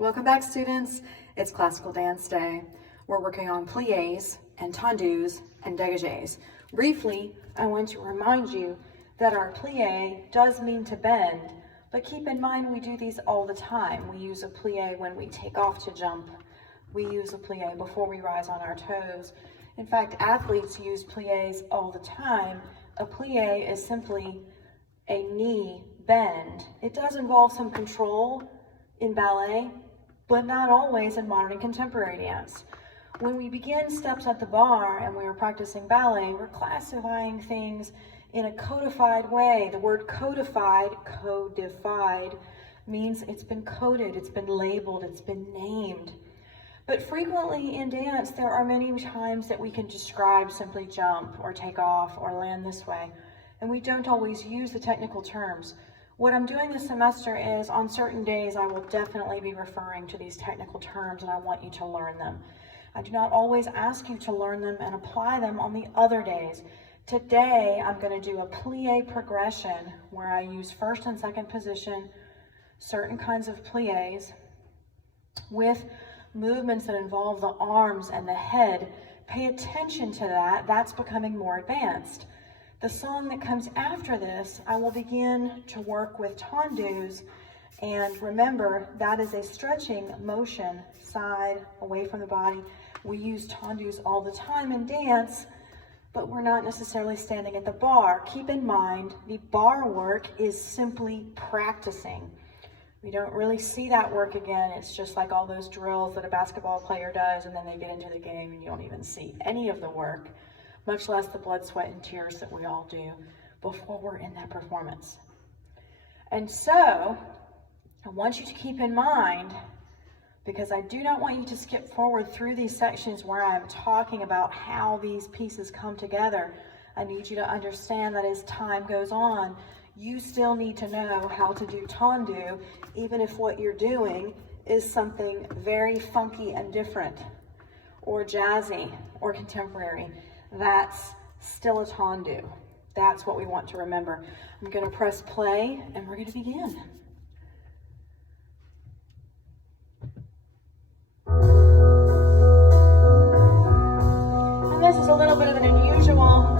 Welcome back, students. It's classical dance day. We're working on pliés and tendus and dégages. Briefly, I want to remind you that our plié does mean to bend, but keep in mind we do these all the time. We use a plié when we take off to jump. We use a plié before we rise on our toes. In fact, athletes use pliés all the time. A plié is simply a knee bend. It does involve some control in ballet, but not always in modern and contemporary dance. When we begin steps at the bar and we are practicing ballet, we're classifying things in a codified way. The word codified means it's been coded, it's been labeled, it's been named. But frequently in dance, there are many times that we can describe simply jump or take off or land this way, and we don't always use the technical terms. What I'm doing this semester is on certain days I will definitely be referring to these technical terms, and I want you to learn them. I do not always ask you to learn them and apply them on the other days. Today I'm going to do a plie progression where I use first and second position, certain kinds of plies with movements that involve the arms and the head. Pay attention to that. That's becoming more advanced. The song that comes after this, I will begin to work with tendus, and remember that is a stretching motion, side, away from the body. We use tendus all the time in dance, but we're not necessarily standing at the bar. Keep in mind, the bar work is simply practicing. We don't really see that work again. It's just like all those drills that a basketball player does, and then they get into the game and you don't even see any of the work, much less the blood, sweat, and tears that we all do before we're in that performance. And so, I want you to keep in mind, because I do not want you to skip forward through these sections where I'm talking about how these pieces come together. I need you to understand that as time goes on, you still need to know how to do tendu, even if what you're doing is something very funky and different, or jazzy, or contemporary. That's still a tendu. That's what we want to remember. I'm going to press play and we're going to begin. And this is a little bit of an unusual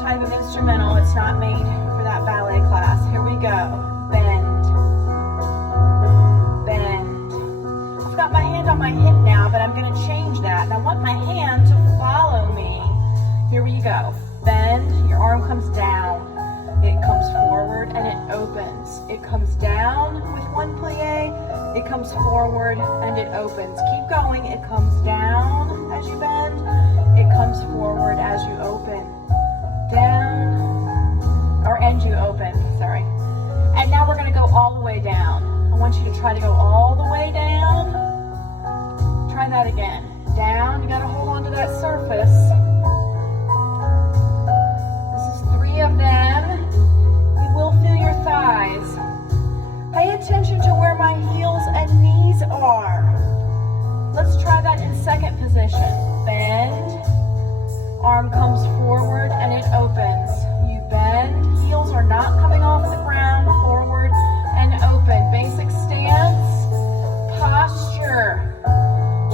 type of instrumental. It's not made for that ballet class. Here we go. Bend. Bend. I've got my hand on my hip now, but I'm going to change that. And I want my hand to follow me. Here we go. Bend, your arm comes down. It comes forward and it opens. It comes down with one plie. It comes forward and it opens. Keep going. It comes down as you bend. It comes forward as you open. Down, and you open, sorry. And now we're going to go all the way down. I want you to try to go all the way down. Try that again. Down, you got to hold on to that surface. Of them. You will feel your thighs. Pay attention to where my heels and knees are. Let's try that in second position. Bend, arm comes forward and it opens. You bend, heels are not coming off the ground, forward and open. Basic stance, posture,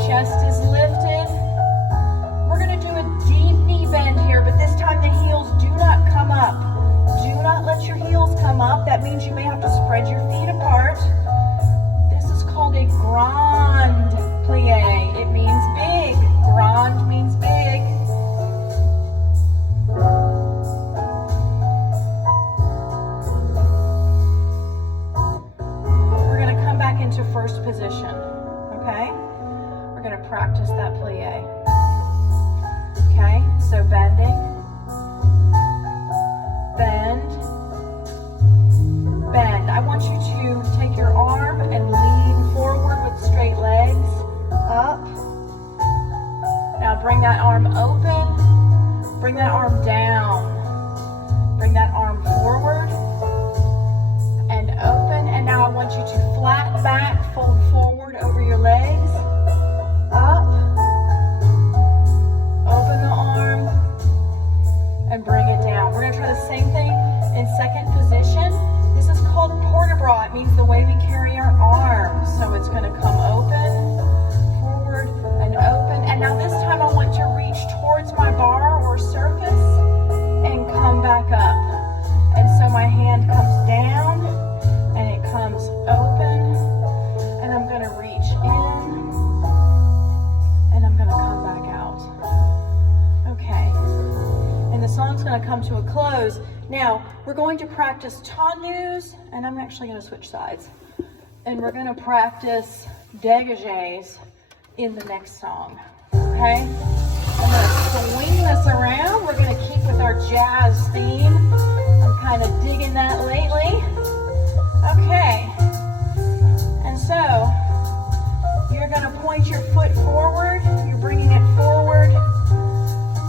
chest is lifted. We're going to do a deep knee bend here, but this time the heels do not come up. Do not let your heels come up. That means you may have to spread your feet apart. This is called a grand plie. It means big. Grand means big. We're going to come back into first position, okay? We're going to practice that plie. Okay, so bending, bend, bend. I want you to take your arm and lean forward with straight legs, up. Now bring that arm open, bring that arm down, bring that arm forward and open. And now I want you to flat back, fold forward over your legs, up. Open the arm and bring it down. We're going to try the same thing in second position. This is called port de bras. It means the way we carry our arms. So it's going to Now, we're going to practice tendus, and I'm actually going to switch sides. And we're going to practice degages in the next song, okay? I'm going to swing this around. We're going to keep with our jazz theme. I'm kind of digging that lately. Okay. And so, you're going to point your foot forward. You're bringing it forward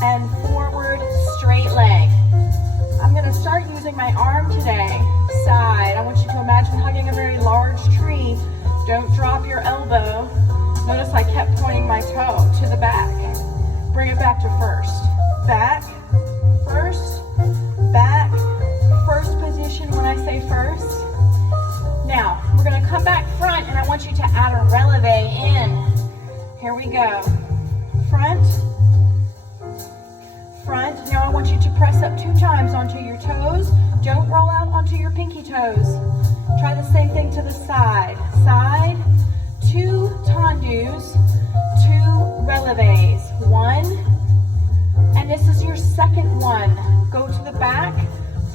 and forward, straight leg. I'm going to start using my arm today, side. I want you to imagine hugging a very large tree. Don't drop your elbow. Notice I kept pointing my toe to the back. Bring it back to first. Back, first, back, first position when I say first. Now, we're going to come back front, and I want you to add a releve in. Here we go. Front, front. Now I want you to press up 2 times onto your toes. Don't roll out onto your pinky toes. Try the same thing to the side. Side, 2 tendus, 2 releves. 1, and this is your second one. Go to the back,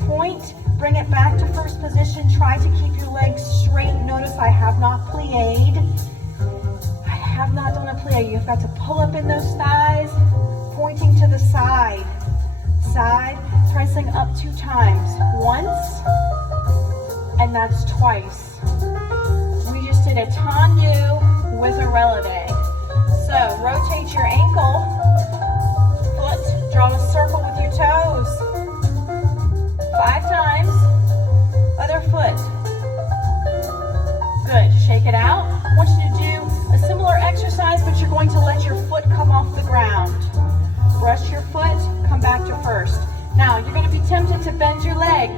point, bring it back to first position. Try to keep your legs straight. Notice I have not plied. I have not done a plie. You've got to pull up in those thighs, pointing to the side. Side, pressing up 2 times. Once, and that's twice. We just did a tendu with a releve. So, rotate your ankle, foot, draw a circle with your toes. 5 times, other foot. Good, shake it out. I want you to do a similar exercise, but you're going to let your foot come off the ground. Brush your foot, come back to first. Now, you're going to be tempted to bend your leg.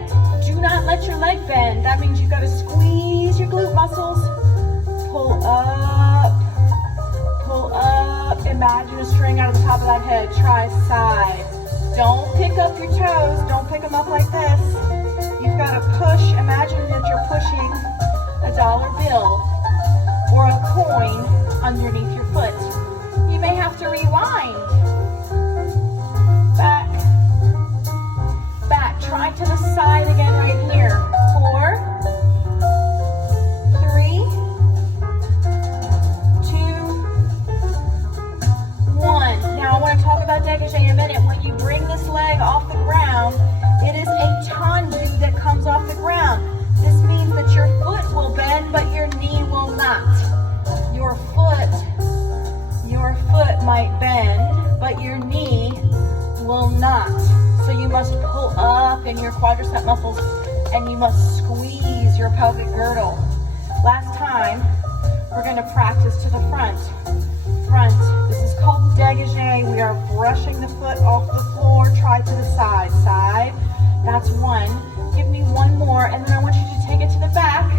Do not let your leg bend. That means you've got to squeeze your glute muscles. Pull up, pull up. Imagine a string out of the top of that head. Try side. Don't pick up your toes. Don't pick them up like this. You've got to push. Imagine that you're pushing a dollar bill or a coin underneath your foot. You may have to rewind. Back, back. Try to the side again right here. 4, 3, 2, 1. Now I want to talk about degage in a minute. When you bring this leg off the ground, it is a tendu that comes off the ground. This means that your foot will bend, but your knee will not. Your foot might bend, but your knee will not. So you must pull up in your quadricep muscles, and you must squeeze your pelvic girdle. Last time, we're going to practice to the front. Front. This is called degage. We are brushing the foot off the floor. Try to the side. Side. That's 1. Give me 1 more, and then I want you to take it to the back.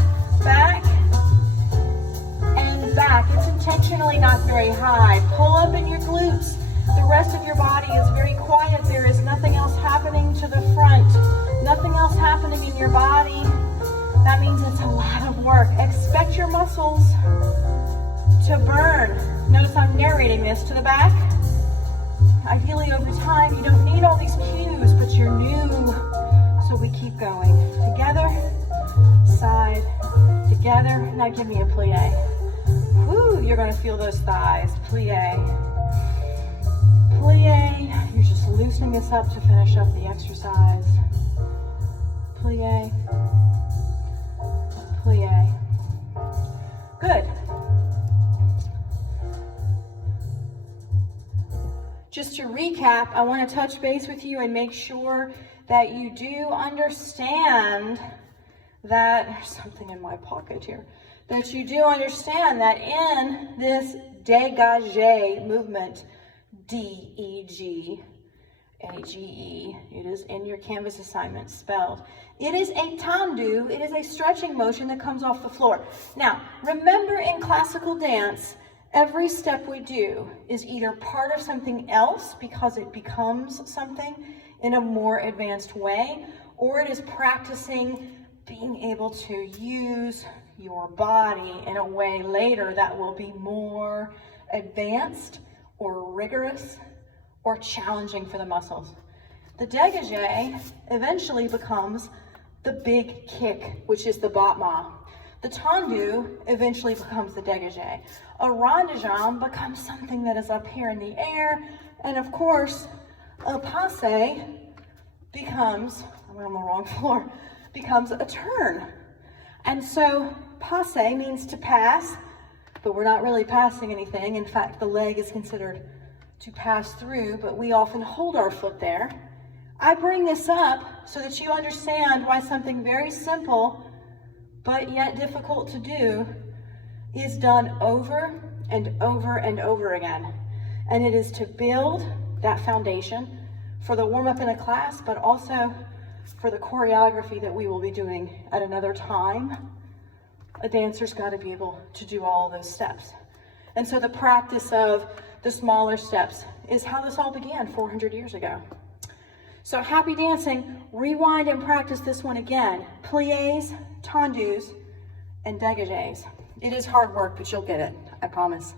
Back. And back. It's intentionally not very high. Pull up in your glutes. The rest of your body is very quiet. There is nothing else happening to the front. Nothing else happening in your body. That means it's a lot of work. Expect your muscles to burn. Notice I'm narrating this to the back. Ideally over time, you don't need all these cues, but you're new. So we keep going. Together, side, together. Now give me a plie. Whoo, you're gonna feel those thighs. Plie. Plie. You're just loosening this up to finish up the exercise. Plie. Plie. Good. Just to recap, I want to touch base with you and make sure that you do understand that, there's something in my pocket here, that you do understand that in this degage movement, D-E-G-A-G-E, it is in your Canvas assignment spelled. It is a tendu, it is a stretching motion that comes off the floor. Now, remember in classical dance, every step we do is either part of something else because it becomes something in a more advanced way, or it is practicing being able to use your body in a way later that will be more advanced or rigorous or challenging for the muscles. The degage eventually becomes the big kick, which is the battement. The tendu eventually becomes the degage. A rond de jambe becomes something that is up here in the air. And of course, a passe becomes, I'm on the wrong floor, becomes a turn. And so passe means to pass, but we're not really passing anything. In fact, the leg is considered to pass through, but we often hold our foot there. I bring this up so that you understand why something very simple but yet difficult to do is done over and over and over again. And it is to build that foundation for the warm-up in a class, but also for the choreography that we will be doing at another time. A dancer's got to be able to do all those steps. And so the practice of the smaller steps is how this all began 400 years ago. So happy dancing. Rewind and practice this one again. Pliés, tendus, and degages. It is hard work, but you'll get it, I promise.